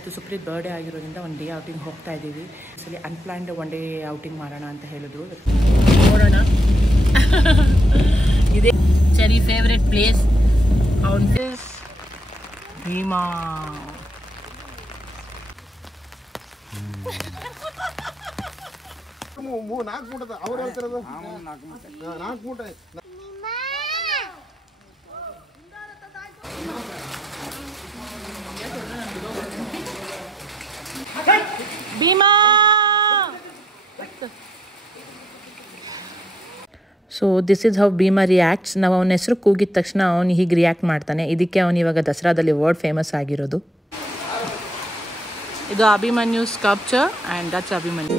ಇವತ್ತು ಸುಪ್ರೀತ್ ಬರ್ಡೇ ಆಗಿರೋದ್ರಿಂದ ಒಂದು ಡೇ ಔಟಿಂಗ್ ಹೋಗ್ತಾ ಇದ್ದೀವಿ. ಸರಿ ಅನ್ಪ್ಲಾನ್ಡ್ ಒನ್ ಡೇ ಔಟಿಂಗ್ ಮಾಡೋಣ ಅಂತ ಹೇಳಿದ್ರು. ನೋಡೋಣ. ಇದೆ ಚೆರಿ ಫೇವ್ರೆಟ್ ಪ್ಲೇಸ್. ಅವನ್ Bheema. Bheema. So this is how Bheema reacts. ನಾವು ಅವನ ಹೆಸರು ಕೂಗಿದ ತಕ್ಷಣ ಅವನು ಹೀಗೆ ರಿಯಾಕ್ಟ್ ಮಾಡ್ತಾನೆ. ಇದಕ್ಕೆ ಅವನು ಇವಾಗ ದಸರಾದಲ್ಲಿ ವರ್ಡ್ ಫೇಮಸ್ ಆಗಿರೋದು. ಇದು Abhimanyu sculpture and that's Abhimanyu.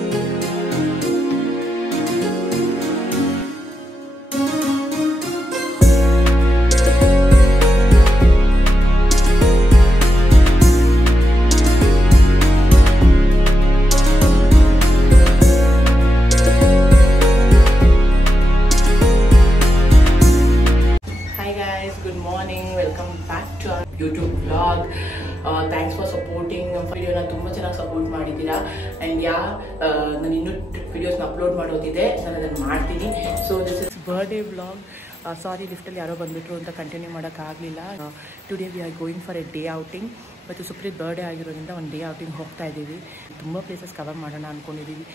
YouTube vlog. Thanks for supporting. ವಿಡಿಯೋನ ತುಂಬ ಚೆನ್ನಾಗಿ ಸಪೋರ್ಟ್ ಮಾಡಿದ್ದೀರಾ. ಆ್ಯಂಡ್ ನಾನು ಇನ್ನೂ ವಿಡಿಯೋಸ್ನ ಅಪ್ಲೋಡ್ ಮಾಡೋದಿದೆ, ನಾನು ಅದನ್ನು ಮಾಡ್ತೀನಿ. So this is birthday vlog. Sorry ಲಿಫ್ಟಲ್ಲಿ ಯಾರೋ ಬಂದುಬಿಟ್ರು ಅಂತ ಕಂಟಿನ್ಯೂ ಮಾಡೋಕ್ಕಾಗಲಿಲ್ಲ. Today we are going for a day outing. ಮತ್ತು ಸುಪ್ರೀತ್ ಬರ್ಡೇ ಆಗಿರೋದ್ರಿಂದ ಒಂದು ಡೇ ಔಟಿಂಗ್ ಹೋಗ್ತಾ ಇದ್ದೀವಿ. ತುಂಬ ಪ್ಲೇಸಸ್ ಕವರ್ ಮಾಡೋಣ ಅಂದ್ಕೊಂಡಿದ್ದೀವಿ.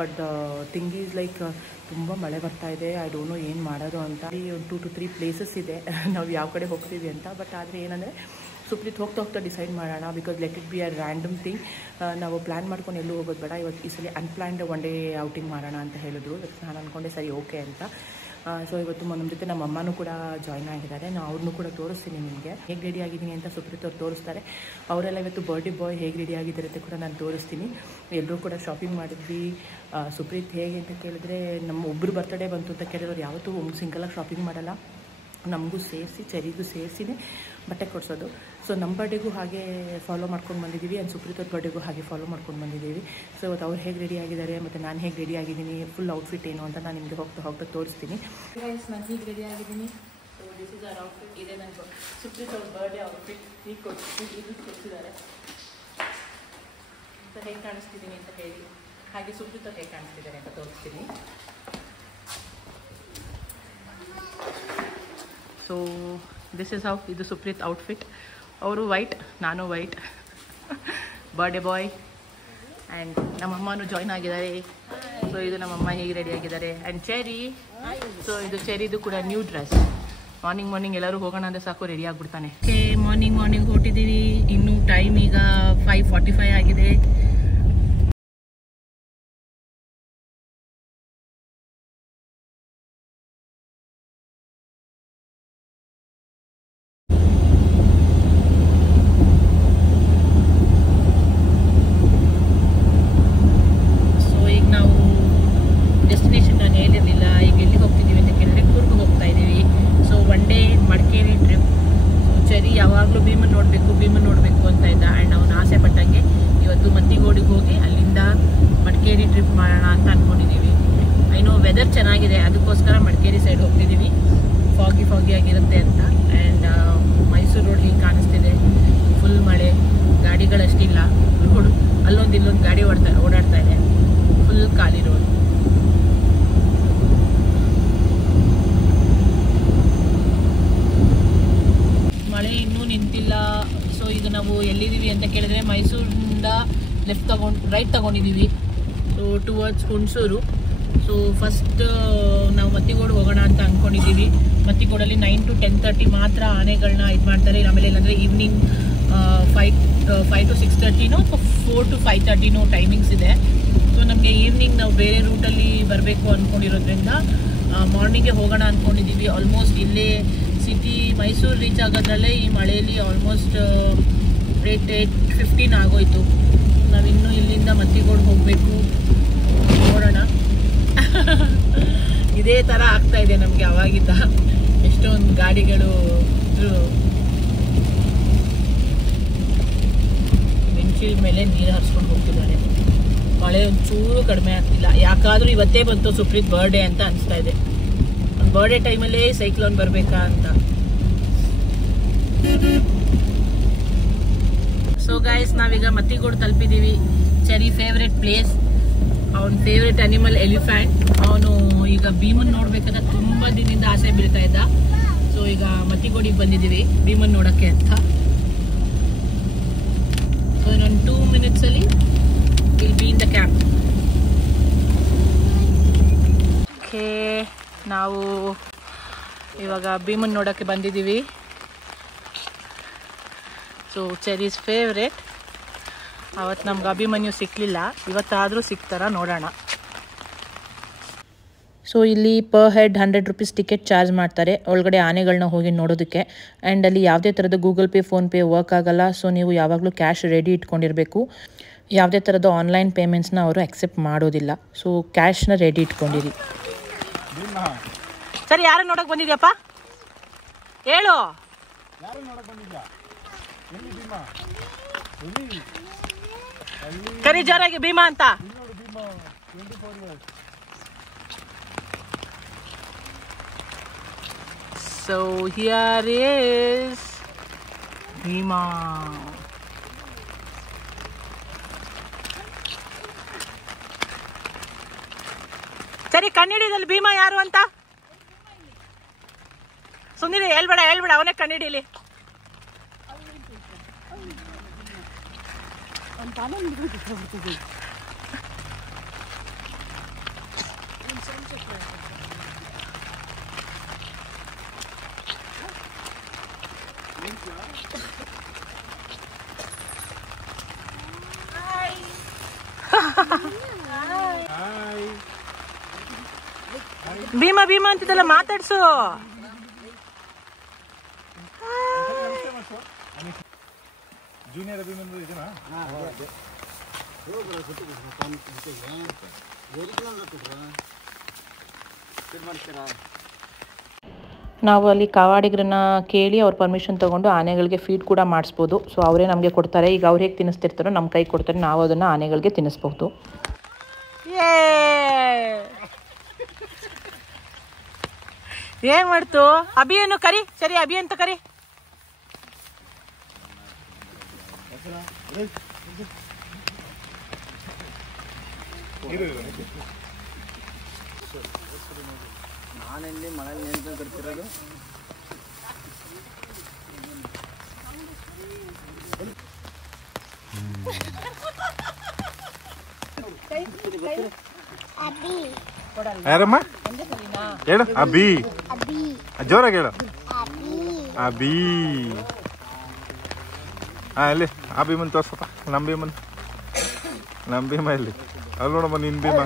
ಬಟ್ ಥಿಂಗ್ ಈಸ್ ಲೈಕ್ ತುಂಬ ಮಳೆ ಬರ್ತಾ ಇದೆ. ಐ ಡೋಂಟ್ ನೋ ಏನು ಮಾಡೋದು ಅಂತ. ಒಂದು 2 to 3 ಪ್ಲೇಸಸ್ ಇದೆ ನಾವು ಯಾವ ಕಡೆ ಹೋಗ್ತೀವಿ ಅಂತ. ಬಟ್ ಆದರೆ ಏನಂದರೆ ಸುಪ್ರೀತ್ ಹೋಗ್ತಾ ಡಿಸೈಡ್ ಮಾಡೋಣ. Because let it be a random thing. ನಾವು ಪ್ಲ್ಯಾನ್ ಮಾಡ್ಕೊಂಡು ಎಲ್ಲೂ ಹೋಗೋದು ಬೇಡ. ಇವತ್ತು ಈ ಸಲ ಅನ್ಪ್ಲಾನ್ಡ್ ಒನ್ ಡೇ ಔಟಿಂಗ್ ಮಾಡೋಣ ಅಂತ ಹೇಳಿದ್ರು. ನಾನು ಅಂದ್ಕೊಂಡೆ ಸರಿ ಓಕೆ ಅಂತ. ಸೊ ಇವತ್ತು ನಮ್ಮ ಜೊತೆ ನಮ್ಮ ಅಮ್ಮನೂ ಕೂಡ ಜಾಯ್ನ್ ಆಗಿದ್ದಾರೆ. ನಾನು ಅವ್ರನ್ನೂ ಕೂಡ ತೋರಿಸ್ತೀನಿ ನಿಮಗೆ ಹೇಗೆ ರೆಡಿ ಆಗಿದ್ದೀನಿ ಅಂತ. ಸುಪ್ರೀತ್ ಅವ್ರು ತೋರಿಸ್ತಾರೆ. ಅವರೆಲ್ಲ ಇವತ್ತು ಬರ್ಡೇ ಬಾಯ್ ಹೇಗೆ ರೆಡಿ ಆಗಿದ್ದಾರೆ ಅಂತ ಕೂಡ ನಾನು ತೋರಿಸ್ತೀನಿ. ಎಲ್ಲರೂ ಕೂಡ ಶಾಪಿಂಗ್ ಮಾಡಿದ್ವಿ. ಸುಪ್ರೀತ್ ಹೇಗೆ ಅಂತ ಕೇಳಿದ್ರೆ, ನಮ್ಮ ಒಬ್ಬರು ಬರ್ತಡೇ ಬಂತು ಅಂತ ಕೇಳಿದ್ರು ಯಾವತ್ತೂ ಸಿಂಗಲಾಗಿ ಶಾಪಿಂಗ್ ಮಾಡಲ್ಲ. ನಮಗೂ ಸೇರಿಸಿ ಚೆರಿಗೂ ಸೇರಿಸಿನೇ ಬಟ್ಟೆ ಕೊಡಿಸೋದು. ಸೊ ನಮ್ಮ ಬರ್ಡೇಗೂ ಹಾಗೆ ಫಾಲೋ ಮಾಡ್ಕೊಂಡು ಬಂದಿದ್ದೀವಿ. ಆ್ಯಂಡ್ ಸುಪ್ರೀತ್ ಅವ್ರ ಬರ್ಡೇಗೂ ಹಾಗೆ ಫಾಲೋ ಮಾಡ್ಕೊಂಡು ಬಂದಿದ್ದೀವಿ. ಸೊ ಇವತ್ತು ಅವ್ರು ಹೇಗೆ ರೆಡಿ ಆಗಿದ್ದಾರೆ ಮತ್ತು ನಾನು ಹೇಗೆ ರೆಡಿ ಆಗಿದ್ದೀನಿ, ಫುಲ್ ಔಟ್ಫಿಟ್ ಏನು ಅಂತ ನಾನು ನಿಮಗೆ ಹೋಗ್ತಾ ತೋರಿಸ್ತೀನಿ. ನಾನು ಹೀಗೆ ರೆಡಿ ಆಗಿದ್ದೀನಿ. So this is our outfit. ಇದೆ ನನ್ನ ಸುಪ್ರೀತ್ ಅವ್ರ ಬರ್ಡೇ ಔಟ್ಫಿಟ್. ಹೀಗೆ ಕೊಡಿಸಿದ್ದಾರೆ. ಸೊ ಹೇಗೆ ಕಾಣಿಸ್ತಿದ್ದೀನಿ ಅಂತ ಹೇಳಿ, ಹಾಗೆ ಸುಪ್ರೀತ್ ಅವ್ರು ಹೇಗೆ ಕಾಣಿಸ್ತಿದ್ದಾರೆ ಅಂತ ತೋರಿಸ್ತೀನಿ. So this is how. ಇದು ಸುಪ್ರೀತ್ ಔಟ್ಫಿಟ್. ಅವರು ವೈಟ್, ನಾನು ವೈಟ್. Birthday boy. ಆ್ಯಂಡ್ ನಮ್ಮಮ್ಮನೂ ಜಾಯ್ನ್ ಆಗಿದ್ದಾರೆ. ಸೊ ಇದು ನಮ್ಮಮ್ಮ ಹೇಗೆ ರೆಡಿ ಆಗಿದ್ದಾರೆ. And cherry. ಸೊ ಇದು ಚೆರಿದು ಕೂಡ ನ್ಯೂ ಡ್ರೆಸ್. ಮಾರ್ನಿಂಗ್ ಎಲ್ಲರೂ ಹೋಗೋಣ ಅಂದರೆ ಸಾಕು ರೆಡಿ ಆಗಿಬಿಡ್ತಾನೆ. ಓಕೆ, ಮಾರ್ನಿಂಗ್ ಹೊರಟಿದ್ದೀವಿ. ಇನ್ನೂ ಟೈಮ್ ಈಗ 5:45 ಆಗಿದೆ. ಯಾವಾಗಲೂ ಭೀಮನ್ ನೋಡಬೇಕು ಅಂತ ಇದ್ದ. ಆ್ಯಂಡ್ ಅವನು ಆಸೆ ಪಟ್ಟಂಗೆ ಇವತ್ತು ಮತ್ತಿಗೋಡಿಗೆ ಹೋಗಿ ಅಲ್ಲಿಂದ ಮಡಿಕೇರಿ ಟ್ರಿಪ್ ಮಾಡೋಣ ಅಂತ ಅಂದ್ಕೊಂಡಿದ್ದೀವಿ. ಏನೋ ವೆದರ್ ಚೆನ್ನಾಗಿದೆ, ಅದಕ್ಕೋಸ್ಕರ ಮಡಿಕೇರಿ ಸೈಡ್ ಹೋಗ್ತಿದ್ದೀವಿ. ಫಾಗಿ ಆಗಿರುತ್ತೆ ಅಂತ. ಆ್ಯಂಡ್ ಮೈಸೂರು ರೋಡ್ ಹೀಗೆ ಕಾಣಿಸ್ತಿದೆ. ಫುಲ್ ಮಳೆ, ಗಾಡಿಗಳಷ್ಟಿಲ್ಲ. ರೋಡ್ ಅಲ್ಲೊಂದು ಇಲ್ಲೊಂದು ಗಾಡಿ ಓಡಾಡ್ತಾ ಇದೆ. ಫುಲ್ ಖಾಲಿ ರೋಡ್. ಮಳೆ ಇನ್ನೂ ನಿಂತಿಲ್ಲ. ಸೊ ಈಗ ನಾವು ಎಲ್ಲಿದ್ದೀವಿ ಅಂತ ಕೇಳಿದ್ರೆ, ಮೈಸೂರಿಂದ ರೈಟ್ ತಗೊಂಡಿದ್ದೀವಿ. So towards Hunsur. So first ನಾವು ಮತ್ತಿಗೋಡು ಹೋಗೋಣ ಅಂತ ಅಂದ್ಕೊಂಡಿದ್ದೀವಿ. ಮತ್ತಿಗೋಡಲ್ಲಿ 9 to 10:30 ಮಾತ್ರ ಆನೆಗಳನ್ನ ಇದು ಮಾಡ್ತಾರೆ. ಆಮೇಲೆ ಇಲ್ಲಾಂದರೆ ಈವ್ನಿಂಗ್ 5 to 6:30 4 to 5:30 ಟೈಮಿಂಗ್ಸ್ ಇದೆ. ಸೊ ನಮಗೆ ಈವ್ನಿಂಗ್ ನಾವು ಬೇರೆ ರೂಟಲ್ಲಿ ಬರಬೇಕು ಅಂದ್ಕೊಂಡಿರೋದ್ರಿಂದ ಮಾರ್ನಿಂಗೇ ಹೋಗೋಣ ಅಂದ್ಕೊಂಡಿದ್ದೀವಿ. ಆಲ್ಮೋಸ್ಟ್ ಇಲ್ಲೇ ಸಿಟಿ ಮೈಸೂರು ರೀಚ್ ಆಗೋದ್ರಲ್ಲೇ ಈ ಮಳೆಯಲ್ಲಿ ಆಲ್ಮೋಸ್ಟ್ 8:15 ಆಗೋಯ್ತು. ನಾವಿನ್ನೂ ಇಲ್ಲಿಂದ ಮತ್ತಿಗೋಡು ಹೋಗಬೇಕು. ನೋಡೋಣ. ಇದೇ ಥರ ಆಗ್ತಾ ಇದೆ ನಮಗೆ ಅವಾಗಿದ್ದ. ಎಷ್ಟೊಂದು ಗಾಡಿಗಳು ವಿಂಡ್ಶೀಲ್ಡ್ ಮೇಲೆ ನೀರು ಹರಿಸ್ಕೊಂಡು ಹೋಗ್ತಿದ್ದಾರೆ. ಮಳೆ ಒಂಚೂರು ಕಡಿಮೆ ಆಗ್ತಿಲ್ಲ. ಯಾಕಾದರೂ ಇವತ್ತೇ ಬಂತು ಸುಪ್ರೀತ್ ಬರ್ಡೇ ಅಂತ ಅನಿಸ್ತಾ ಇದೆ. ಒಂದು ಬರ್ಡೇ ಟೈಮಲ್ಲೇ ಸೈಕ್ಲೋನ್ ಬರಬೇಕಾ ಅಂತ. ಸೊ ಗೈಸ್ ನಾವೀಗ ಮತ್ತಿಗೋಡು ತಲುಪಿದೀವಿ. Cherry favourite place. ಅವನ ಫೇವ್ರೆಟ್ ಅನಿಮಲ್ ಎಲಿಫೆಂಟ್. ಅವನು ಈಗ ಭೀಮನ್ ನೋಡ್ಬೇಕಾದ್ರೆ ತುಂಬಾ ದಿನದಿಂದ ಆಸೆ ಬೀಳ್ತಾ ಇದ್ದ. ಸೊ ಈಗ ಮತ್ತಿಗೋಡಿಗೆ ಬಂದಿದ್ದೀವಿ ಭೀಮನ್ ನೋಡಕ್ಕೆ ಅಂತ. ಸೊ ಇನ್ನೊಂದು 2 minutes ಅಲ್ಲಿ will be in the camp. Okay, ನಾವು ಇವಾಗ ಭೀಮನ್ ನೋಡಕ್ಕೆ ಬಂದಿದ್ದೀವಿ. So Cherries favourite. ಅವತ್ತು ನಮ್ಗೆ ಅಭಿಮನ್ಯು ಸಿಕ್ಕಲಿಲ್ಲ, ಇವತ್ತಾದರೂ ಸಿಗ್ತಾರ ನೋಡೋಣ. ಸೊ ಇಲ್ಲಿ per head 100 rupees ticket charge ಮಾಡ್ತಾರೆ ಒಳಗಡೆ ಆನೆಗಳನ್ನ ಹೋಗಿ ನೋಡೋದಕ್ಕೆ. ಆ್ಯಂಡ್ ಅಲ್ಲಿ ಯಾವುದೇ ಥರದ ಗೂಗಲ್ ಪೇ ಫೋನ್ಪೇ ವರ್ಕ್ ಆಗಲ್ಲ. ಸೊ ನೀವು ಯಾವಾಗಲೂ ಕ್ಯಾಶ್ ರೆಡಿ ಇಟ್ಕೊಂಡಿರಬೇಕು. ಯಾವುದೇ ಥರದ ಆನ್ಲೈನ್ ಪೇಮೆಂಟ್ಸ್ನ ಅವರು ಅಕ್ಸೆಪ್ಟ್ ಮಾಡೋದಿಲ್ಲ. ಸೊ ಕ್ಯಾಶ್ನ ರೆಡಿ ಇಟ್ಕೊಂಡಿರಿ. ಸರಿ, ಯಾರು ನೋಡಕ್ ಬಂದಿದ್ಯಪ್ಪ ಹೇಳು. ಕರಿ ಜೋರಾಗಿ ಭೀಮಾ ಅಂತ. So here is Bheema. ಸರಿ, ಕಣ್ಣಿಡಿದಲ್ಲಿ ಭೀಮಾ ಯಾರು ಅಂತ ಸುಮ್ಮನೆ ಹೇಳ್ಬೇಡ ಅವನೇ ಕಣ್ಣಿಡಿಲಿ. ಭೀಮಾ ಅಂತಿದ್ದಲ್ಲ, ಮಾತಾಡ್ಸು. ನಾವು ಅಲ್ಲಿ ಕಾವಾಡಿಗರನ್ನ ಕೇಳಿ ಅವ್ರ ಪರ್ಮಿಷನ್ ತೊಗೊಂಡು ಆನೆಗಳಿಗೆ ಫೀಡ್ ಕೂಡ ಮಾಡಿಸ್ಬೋದು. ಸೊ ಅವರೇ ನಮಗೆ ಕೊಡ್ತಾರೆ. ಈಗ ಅವ್ರು ಹೇಗೆ ತಿನ್ನಿಸ್ತಿರ್ತಾರೋ ನಮ್ಮ ಕೈ ಕೊಡ್ತಾರೆ, ನಾವು ಅದನ್ನು ಆನೆಗಳಿಗೆ ತಿನ್ನಿಸ್ಬೋದು. ಏನ್ ಮಾಡ್ತು ಅಭಿಯನ್ನು ಕರಿ. ಸರಿ, ಅಭಿ ಅಂತ ಕರಿ. ನಾನೆಲ್ಲಿ ಮಳೆಯಲ್ಲಿ ನಿಂತು ಬರ್ತಿರೋದು. ಯಾರಮ್ಮ ಹೇಳು? ಅಭಿ. ಜೋರಾಗಿ ಹೇಳು. ಅಭಿ. ಇಲ್ಲಿ ಆ ಭೀಮನ್ ತೋರ್ಸಪ್ಪ. ನಮ್ಮ ಭೀಮ ಇಲ್ಲಿ. ಅಲ್ಲಿ ನೋಡಮ್ಮ ನಿನ್ ಭೀಮ.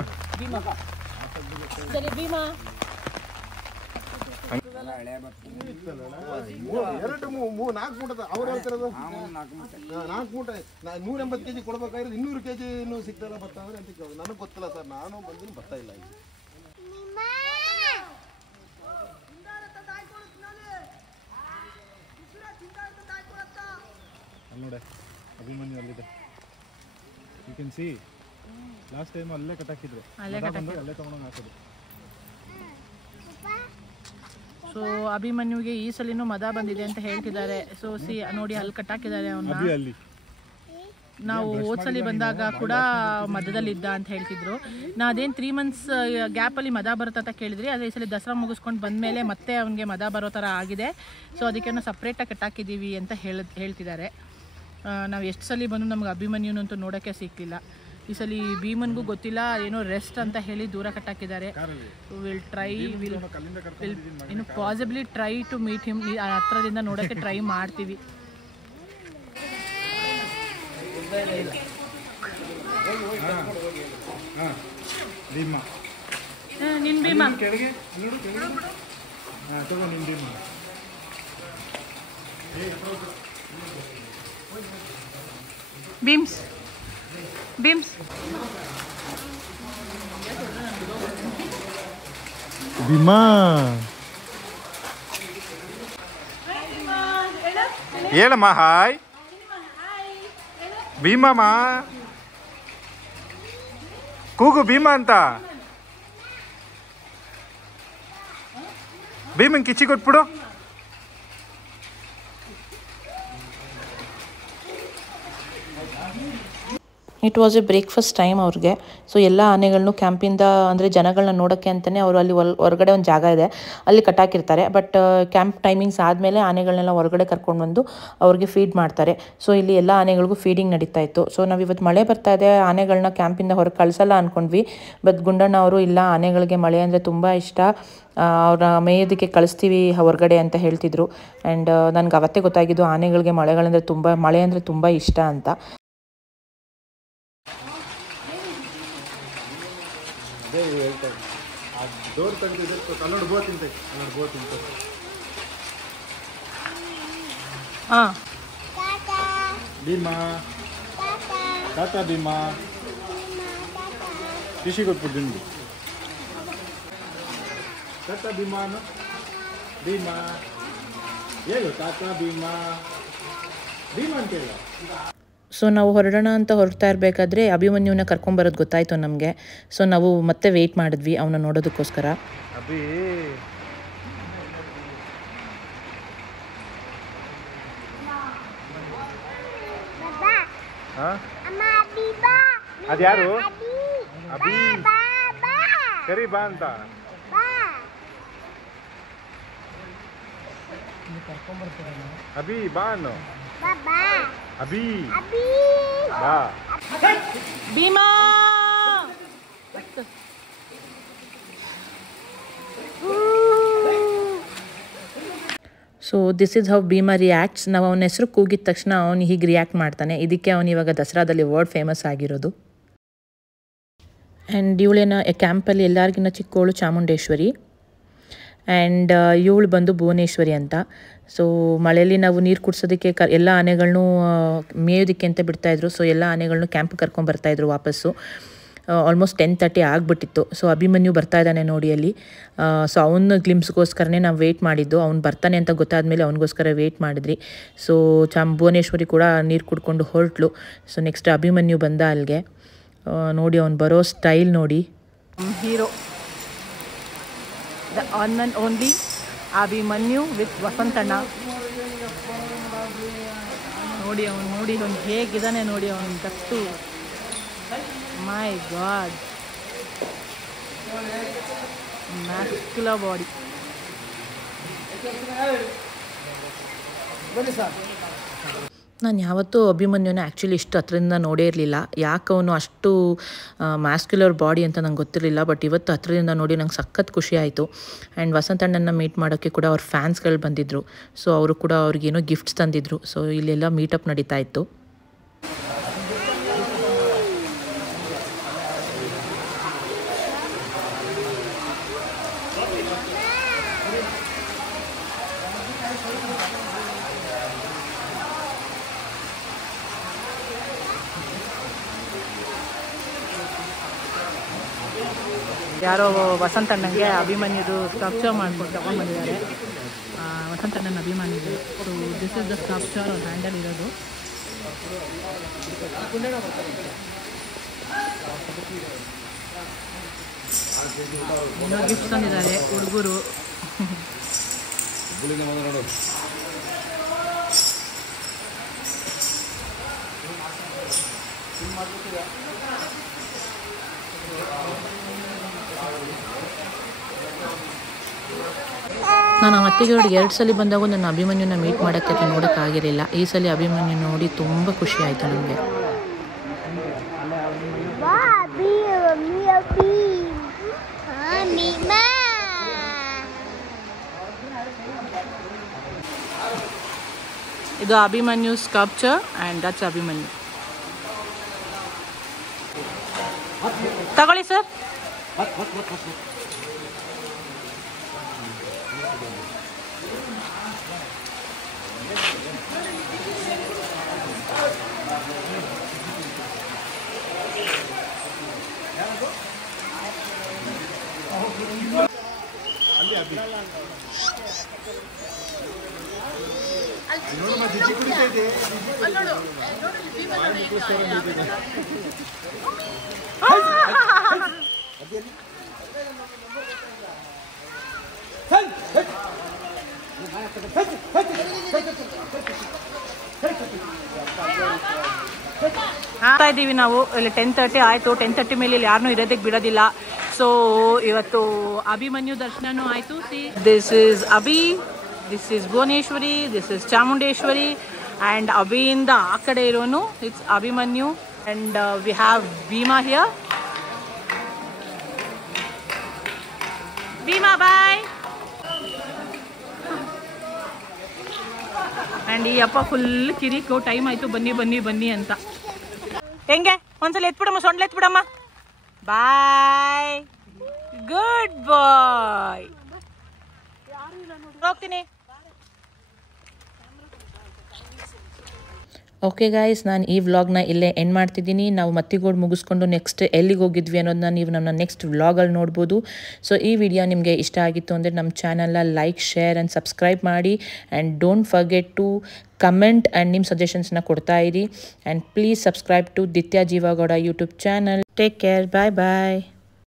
ನಾಲ್ಕು ಮೂಟದ ಅವ್ರು ಹೇಳ್ತಿರೋದು 4 ಮೂಟೆ 180 kg ಕೊಡ್ಬೇಕಾದ್ರೆ 200 kg ಇನ್ನೂ ಸಿಗ್ತಲ್ಲ ಭತ್ತ ಅಂದ್ರೆ ಅಂತ ಕೇಳೋದು. ನನಗೆ ಗೊತ್ತಿಲ್ಲ ಸರ್, ನಾನು ಬಂದಿನ ಭತ್ತ ಇಲ್ಲ ಈಗ. ಅಲ್ಲಿ ನೋಡಿ ಅಭಿಮನ್ಯು ಅಲ್ಲಿದೆ. You can see last time ಅಲ್ಲೇ ಕಟ್ಟಾಕಿದ್ರು, ಅಲ್ಲೇ ತಗೊಂಡೋಗಿ ಹಾಕೋದು. ಸೊ ಅಭಿಮನ್ಯುಗೆ ಈ ಸಲಿನೂ ಮದ ಬಂದಿದೆ ಅಂತ ಹೇಳ್ತಿದ್ದಾರೆ. ಸೊ ನೋಡಿ ಅಲ್ಲಿ ಕಟ್ಟಾಕಿದ್ದಾರೆ ಅವನ್ನ. ನಾವು ಹೋದ್ಸಲಿ ಬಂದಾಗ ಕೂಡ ಮದದಲ್ಲಿದ್ದ ಅಂತ ಹೇಳ್ತಿದ್ರು. ನಾ ಅದೇನು 3 months ಗ್ಯಾಪಲ್ಲಿ ಮದ ಬರುತ್ತೆ ಅಂತ ಕೇಳಿದ್ರಿ. ಆದರೆ ಈ ಸಲ ದಸರಾ ಮುಗಿಸ್ಕೊಂಡು ಬಂದಮೇಲೆ ಮತ್ತೆ ಅವನಿಗೆ ಮದ ಬರೋ ಥರ ಆಗಿದೆ. ಸೊ ಅದಕ್ಕೆ ನಾವು ಸಪ್ರೇಟಾಗಿ ಕಟ್ಟಾಕಿದ್ದೀವಿ ಅಂತ ಹೇಳ್ತಿದ್ದಾರೆ. ನಾವು ಎಷ್ಟು ಸಲ ಬಂದು ನಮ್ಗೆ ಅಭಿಮನ್ಯುನಂತೂ ನೋಡೋಕ್ಕೆ ಸಿಕ್ಕಿಲ್ಲ. ಈ ಸಲ ಭೀಮನ್ಗೂ ಗೊತ್ತಿಲ್ಲ, ಏನೋ ರೆಸ್ಟ್ ಅಂತ ಹೇಳಿ ದೂರ ಕಟ್ಟಾಕಿದ್ದಾರೆ. ವಿಲ್ ಇನ್ನು possibly try to meet him. ಹತ್ರದಿಂದ ನೋಡೋಕ್ಕೆ ಟ್ರೈ ಮಾಡ್ತೀವಿ. ನಿನ್ ಭೀಮಾ ಭೀಮ್ಸ್ ಭೀಮಾ ಹೇಳಮ್ಮ. ಹಾಯ್ ಭೀಮಮ್ಮ. ಕೂಗು ಭೀಮಾ ಅಂತ. ಭೀಮನ್ ಕಿಚ್ಚಿ ಕೊಟ್ಬಿಡು. It was a breakfast time ಅವ್ರಿಗೆ. ಸೊ ಎಲ್ಲ ಆನೆಗಳನ್ನು ಕ್ಯಾಂಪಿಂದ ಅಂದರೆ ಜನಗಳನ್ನ ನೋಡೋಕ್ಕೆ ಅಂತಲೇ ಅವರು ಅಲ್ಲಿ ಹೊರಗಡೆ ಒಂದು ಜಾಗ ಇದೆ, ಅಲ್ಲಿ ಕಟ್ಟಾಕಿರ್ತಾರೆ. ಬಟ್ ಕ್ಯಾಂಪ್ ಟೈಮಿಂಗ್ಸ್ ಆದಮೇಲೆ ಆನೆಗಳನ್ನೆಲ್ಲ ಹೊರಗಡೆ ಕರ್ಕೊಂಡು ಬಂದು ಅವ್ರಿಗೆ ಫೀಡ್ ಮಾಡ್ತಾರೆ. ಸೊ ಇಲ್ಲಿ ಎಲ್ಲ ಆನೆಗಳಿಗೂ ಫೀಡಿಂಗ್ ನಡೀತಾ ಇತ್ತು. ಸೊ ನಾವು ಇವತ್ತು ಮಳೆ ಬರ್ತಾ ಇದೆ, ಆನೆಗಳನ್ನ ಕ್ಯಾಂಪಿಂದ ಹೊರಗೆ ಕಳಿಸಲ್ಲ ಅಂದ್ಕೊಂಡ್ವಿ. ಬಟ್ ಗುಂಡಣ್ಣ ಅವರು ಇಲ್ಲ, ಆನೆಗಳಿಗೆ ಮಳೆ ಅಂದರೆ ತುಂಬ ಇಷ್ಟ, ಅವ್ರ ಮೇಯೋದಕ್ಕೆ ಕಳಿಸ್ತೀವಿ ಹೊರಗಡೆ ಅಂತ ಹೇಳ್ತಿದ್ರು. ಆ್ಯಂಡ್ ನನಗೆ ಅವತ್ತೇ ಗೊತ್ತಾಗಿದ್ದು ಆನೆಗಳಿಗೆ ಮಳೆ ಅಂದರೆ ತುಂಬ ಇಷ್ಟ ಅಂತ. ಡೋರ್ ತೆಗೆದಿದೆ, ಕನ್ನಡ ಬೋತ್ ತಿಂತೆ. ಹಾಂ ಭೀಮಾ ಟಾಟಾ ಭೀಮಾ ಖುಷಿ ಕೊಟ್ಬಿಟ್ಟು ಟಾಟಾ ಭೀಮಾನ ಭೀಮಾ ಹೇಳು ಟಾಟಾ ಭೀಮಾ ಅಂತ ಹೇಳ. ಸೊ ನಾವು ಹೊರಡೋಣ ಅಂತ ಹೊರಡ್ತಾ ಇರಬೇಕಾದ್ರೆ ಅಭಿಮನ್ಯುನ ಕರ್ಕೊಂಬರೋದು ಗೊತ್ತಾಯಿತು ನಮಗೆ. ಸೊ ನಾವು ಮತ್ತೆ ವೆಯ್ಟ್ ಮಾಡಿದ್ವಿ ಅವನ್ನ ನೋಡೋದಕ್ಕೋಸ್ಕರ. ಅಭಿ ಅದ್ಯಾರು? ಅಭಿ ಸರಿ ಬಾ ಅಂತ. ಅಭಿ ಬಾ ಅನ್ನು. ಅಭಿ ಬಾ. Bheema so this is how Bheema reacts. ನಾವು ಅವನ ಹೆಸರು ಕೂಗಿದ ತಕ್ಷಣ ಅವನು ಹೀಗೆ ರಿಯಾಕ್ಟ್ ಮಾಡ್ತಾನೆ. ಇದಕ್ಕೆ ಅವನು ಇವಾಗ ದಸರಾದಲ್ಲಿ ವರ್ಲ್ಡ್ ಫೇಮಸ್ ಆಗಿರೋದು. ಆ್ಯಂಡ್ ಇವಳೇನ ಕ್ಯಾಂಪಲ್ಲಿ ಎಲ್ಲರಿಗಿನ್ನ ಚಿಕ್ಕವಳು ಚಾಮುಂಡೇಶ್ವರಿ, ಆ್ಯಂಡ್ ಇವಳು ಬಂದು ಭುವನೇಶ್ವರಿ ಅಂತ. ಸೊ ಮಳೆಯಲ್ಲಿ ನಾವು ನೀರು ಕುಡಿಸೋದಕ್ಕೆ ಎಲ್ಲ ಆನೆಗಳನ್ನೂ ಮೇಯೋದಕ್ಕೆ ಅಂತ ಬಿಡ್ತಾಯಿದ್ರು. ಸೊ ಎಲ್ಲ ಆನೆಗಳನ್ನೂ ಕ್ಯಾಂಪಿಗೆ ಕರ್ಕೊಂಬರ್ತಾಯಿದ್ರು ವಾಪಸ್ಸು. ಆಲ್ಮೋಸ್ಟ್ 10:30 ಆಗಿಬಿಟ್ಟಿತ್ತು. ಸೊ ಅಭಿಮನ್ಯು ಬರ್ತಾ ಇದ್ದಾನೆ ನೋಡಿ ಅಲ್ಲಿ. ಸೊ ಅವನ ಗ್ಲಿಮ್ಸ್ಗೋಸ್ಕರನೇ ನಾವು ವೆಯ್ಟ್ ಮಾಡಿದ್ದು. ಅವ್ನು ಬರ್ತಾನೆ ಅಂತ ಗೊತ್ತಾದಮೇಲೆ ಅವನಿಗೋಸ್ಕರ ವೆಯ್ಟ್ ಮಾಡಿದ್ರಿ. ಸೊ ಭುವನೇಶ್ವರಿ ಕೂಡ ನೀರು ಕುಡ್ಕೊಂಡು ಹೊರಟ್ಲು. ಸೊ ನೆಕ್ಸ್ಟ್ ಅಭಿಮನ್ಯು ಬಂದ ಅಲ್ಲಿಗೆ. ನೋಡಿ ಅವ್ನು ಬರೋ ಸ್ಟೈಲ್ ನೋಡಿ. Hero the one and only Abhimanyu with ವಸಂತಣ್ಣ. ನೋಡಿ ಅವನು ಹೇಗಿದ್ದಾನೆ ನೋಡಿ ಅವನ ದಟ್ಟು. My god, muscular body. ನಾನು ಯಾವತ್ತೂ ಅಭಿಮನ್ಯುನ ಆ್ಯಕ್ಚುಲಿ ಇಷ್ಟು ಹತ್ರದಿಂದ ನೋಡೇ ಇರಲಿಲ್ಲ. ಯಾಕೆ ಅವನು ಅಷ್ಟು ಮ್ಯಾಸ್ಕ್ಯುಲರ್ ಬಾಡಿ ಅಂತ ನಂಗೆ ಗೊತ್ತಿರಲಿಲ್ಲ. ಬಟ್ ಇವತ್ತು ಹತ್ರದಿಂದ ನೋಡಿ ನಂಗೆ ಸಖತ್ ಖುಷಿ ಆಯಿತು. ಆ್ಯಂಡ್ ವಸಂತಣ್ಣನ ಮೀಟ್ ಮಾಡೋಕ್ಕೆ ಕೂಡ ಅವ್ರ ಫ್ಯಾನ್ಸ್ಗಳು ಬಂದಿದ್ದರು. ಸೊ ಅವರು ಕೂಡ ಅವ್ರಿಗೇನೋ ಗಿಫ್ಟ್ಸ್ ತಂದಿದ್ರು. ಸೊ ಇಲ್ಲೆಲ್ಲ ಮೀಟಪ್ ನಡೀತಾ ಇತ್ತು. ಯಾರೋ ವಸಂತಣ್ಣಂಗೆ ಅಭಿಮನ್ಯುದು ಸ್ಕಲ್ಪ್ಚರ್ ಮಾಡ್ಕೊಂಡು ತಗೊಂಡು ಬಂದಿದ್ದಾರೆ. ವಸಂತಣ್ಣನ ಅಭಿಮಾನಿಗಳು. So this is the sculpture ಅವ್ರ ಹ್ಯಾಂಡಲ್ ಇರೋದು. ಏನೋ ಗಿಫ್ಟ್ ತಂದಿದ್ದಾರೆ ಹುಡುಗರು. ನಾನು ಆ ಅತ್ತಿಗೆಯೊಳಗೆ 2 ಸಲ ಬಂದಾಗ ನನ್ನ ಅಭಿಮನ್ಯುನ ಮೀಟ್ ಮಾಡೋಕ್ಕೆ ನೋಡೋಕ್ಕಾಗಿರಲಿಲ್ಲ. ಈ ಸಲ ಅಭಿಮನ್ಯು ನೋಡಿ ತುಂಬ ಖುಷಿ ಆಯಿತು ನನಗೆ. ಇದು Abhimanyu sculpture and that's Abhimanyu. ತಗೊಳ್ಳಿ ಸರ್. ಆಗ್ತಾ ಇದ್ದೀವಿ ನಾವು ಇಲ್ಲಿ 10:30 ಆಯಿತು. 10:30 ಮೇಲೆ ಇಲ್ಲಿ ಯಾರನ್ನೂ ಇರೋದಕ್ಕೆ ಬಿಡೋದಿಲ್ಲ. ಸೊ ಇವತ್ತು ಅಭಿಮನ್ಯು ದರ್ಶನನೂ ಆಯಿತು. This is Abhi, this is Bhuvaneshwari, this is Chamundeshwari and ಅಭಿಯಿಂದ ಆ ಕಡೆ ಇರೋನು it's Abhimanyu and we have Bheema here. Bheema boy. And ಈ ಅಪ್ಪ ಫುಲ್ ಕಿರಿಕು, ಟೈಮ್ ಆಯಿತು ಬನ್ನಿ ಬನ್ನಿ ಬನ್ನಿ ಅಂತ. ಹೆಂಗೆ ಒಂದ್ಸಲ ಎತ್ಬಿಡಮ್ಮ, ಸೊಂಡ್ಲ ಎತ್ಬಿಡಮ್ಮ. ಬಾಯ್, ಗುಡ್ ಬಾಯ್. ಹೋಗ್ತೀನಿ. ಓಕೆ ಗಾಯ್ಸ್, ನಾನು ಈ ವ್ಲಾಗ್ನ ಇಲ್ಲೇ ಎಂಡ್ ಮಾಡ್ತಿದ್ದೀನಿ. ನಾವು ಮತ್ತಿಗೋಡ್ ಮುಗಿಸ್ಕೊಂಡು ನೆಕ್ಸ್ಟ್ ಎಲ್ಲಿಗೆ ಹೋಗಿದ್ವಿ ಅನ್ನೋದನ್ನ ನೀವು ನಮ್ಮ ನೆಕ್ಸ್ಟ್ ವ್ಲಾಗಲ್ಲಿ ನೋಡ್ಬೋದು. ಸೊ ಈ ವಿಡಿಯೋ ನಿಮಗೆ ಇಷ್ಟ ಆಗಿತ್ತು ಅಂದರೆ ನಮ್ಮ ಚಾನಲ್ನ ಲೈಕ್, ಶೇರ್ ಆ್ಯಂಡ್ ಸಬ್ಸ್ಕ್ರೈಬ್ ಮಾಡಿ. And don't forget to comment and ನಿಮ್ಮ ಸಜೆಷನ್ಸ್ನ ಕೊಡ್ತಾ ಇರಿ. ಆ್ಯಂಡ್ ಪ್ಲೀಸ್ ಸಬ್ಸ್ಕ್ರೈಬ್ ಟು ದಿತ್ಯ ಜೀವಗೌಡ YouTube channel. Take care, bye ಬಾಯ್.